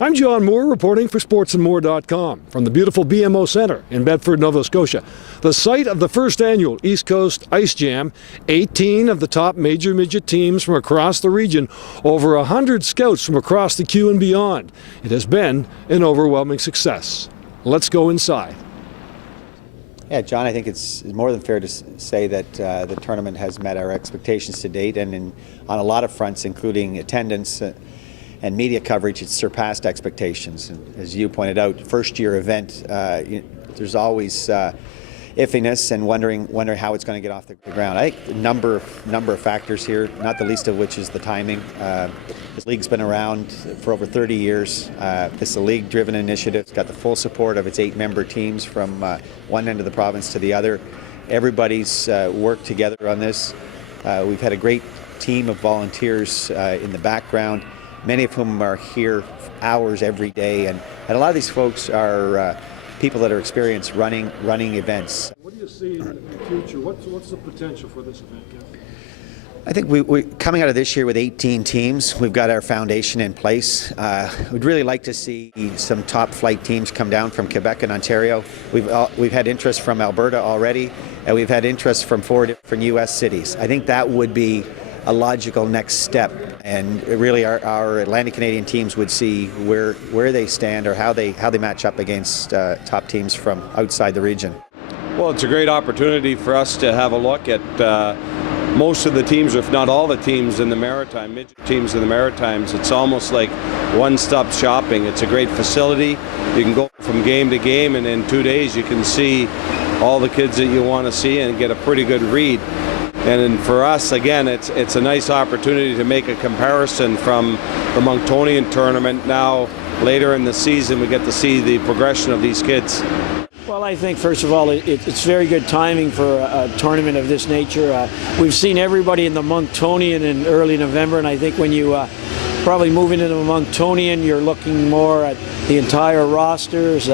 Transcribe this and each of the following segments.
I'm John Moore reporting for sportsandmore.com from the beautiful BMO Centre in Bedford, Nova Scotia, the site of the first annual East Coast IceJam. 18 of the top major midget teams from across the region, over 100 scouts from across the Q and beyond. It has been an overwhelming success. Let's go inside. Yeah, John, I think it's more than fair to say that the tournament has met our expectations to date, and on a lot of fronts, including attendance and media coverage, it's surpassed expectations. And as you pointed out, first-year event, there's always iffiness and wondering how it's going to get off the ground. I think a number of factors here, not the least of which is the timing. This league's been around for over 30 years. It's a league-driven initiative. It's got the full support of its 8-member teams from one end of the province to the other. Everybody's worked together on this. We've had a great team of volunteers in the background, many of whom are here hours every day, and a lot of these folks are people that are experienced running events. What do you see in the future? What's the potential for this event, Kevin? I think we coming out of this year with 18 teams, we've got our foundation in place. We'd really like to see some top flight teams come down from Quebec and Ontario. We've had interest from Alberta already, and we've had interest from 4 different U.S. cities. I think that would be a logical next step, and really our Atlantic Canadian teams would see where they stand or how they match up against top teams from outside the region. Well, it's a great opportunity for us to have a look at most of the teams, if not all the teams in the Maritime, midget teams in the Maritimes. It's almost like one-stop shopping. It's a great facility. You can go from game to game, and in 2 days you can see all the kids that you want to see and get a pretty good read. And for us, again, it's a nice opportunity to make a comparison from the Monctonian tournament. Now, later in the season, we get to see the progression of these kids. Well, I think, first of all, it's very good timing for a tournament of this nature. We've seen everybody in the Monctonian in early November, and I think when you probably move into the Monctonian, you're looking more at the entire rosters.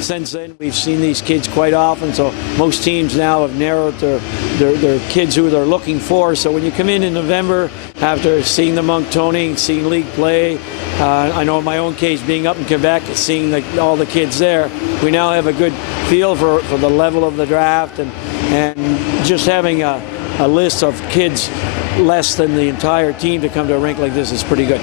Since then, we've seen these kids quite often, so most teams now have narrowed their kids who they're looking for. So when you come in November, after seeing the Monctonian, seeing league play, I know in my own case, being up in Quebec, seeing all the kids there, we now have a good feel for the level of the draft, and just having a list of kids less than the entire team to come to a rink like this is pretty good.